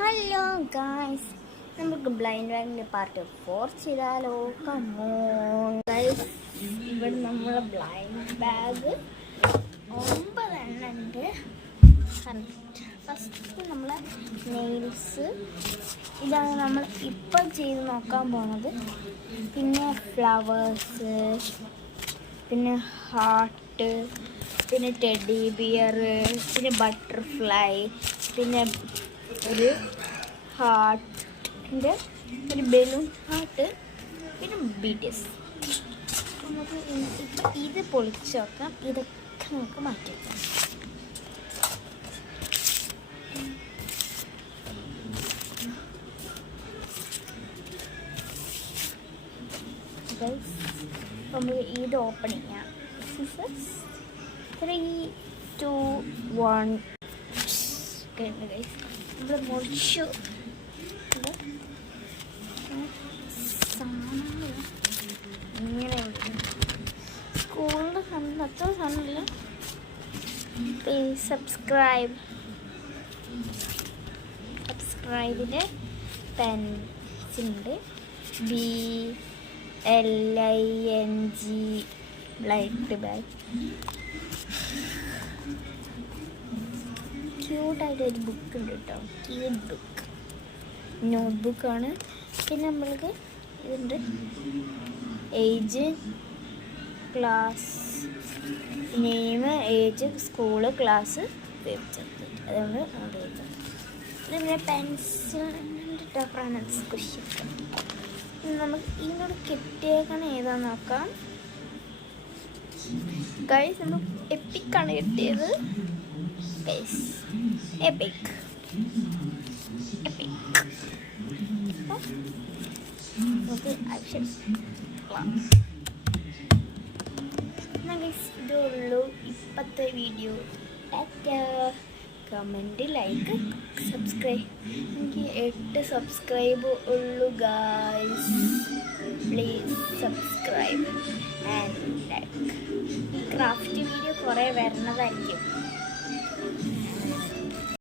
Hello guys, നമുക്ക് blind ബാഗിൻ്റെ part 4 ചെയ്താലോ? Come on guys, ഇവിടെ നമ്മളെ ബ്ലൈൻഡ് ബാഗ് 9 എണ്ണം ഉണ്ട്. ഫസ്റ്റ് നമ്മളെ നെയിൽസ്, ഇതാണ് നമ്മൾ ഇപ്പം ചെയ്ത് നോക്കാൻ പോണത്. പിന്നെ ഫ്ലവേഴ്സ്, പിന്നെ ഹാർട്ട്, പിന്നെ ടെഡി ബിയർ, പിന്നെ ബട്ടർഫ്ലൈ, പിന്നെ ഒരു ഹാർട്ടിൻ്റെ ഒരു ബലൂൺ ഹാർട്ട്, പിന്നെ BTS. നമുക്ക് ഇപ്പം ഇത് പൊളിച്ച് നോക്കാം. ഇതൊക്കെ നമുക്ക് മാറ്റി വെക്കാം. നമുക്ക് ഇത് ഓപ്പൺ ചെയ്യാം. 3, 2, 1. നമ്മൾ മുറിച്ചു. ഇങ്ങനെ സ്കൂളിൻ്റെ സാധനം അത്ര സാധനമില്ല. സബ്സ്ക്രൈബിൻ്റെ പെൻസിലുണ്ട്. BLING blind bag. ക്യൂട്ടായിട്ടൊരു ബുക്ക് ഉണ്ട് കേട്ടോ, ക്യൂട്ട് ബുക്ക്, നോട്ട്ബുക്കാണ്. പിന്നെ നമ്മൾക്ക് ഇതുണ്ട്, age, class name, age, school, class, website. അതുകൊണ്ട് നോട്ട് ചെയ്തു. പിന്നെ പെൻസിലിൻ്റെ ഫ്രണ്ട്സ് ക്വസ്റ്റ്യൻ. നമുക്ക് ഇതിനോട് കിട്ടിയേക്കണ ഏതാന്ന് നോക്കാം. ഗൈസ്, നമ്മൾ എപ്പിക്കാണ് കിട്ടിയത്. എപ്പിക് നമുക്ക് ആവശ്യം ഇതേ ഉള്ളൂ ഇപ്പോഴത്തെ വീഡിയോ. Comment, like, subscribe. എനിക്ക് 8 സബ്സ്ക്രൈബ് ഉള്ളൂ guys. Please subscribe and like. Craft video കുറേ വരുന്നതായിരിക്കും.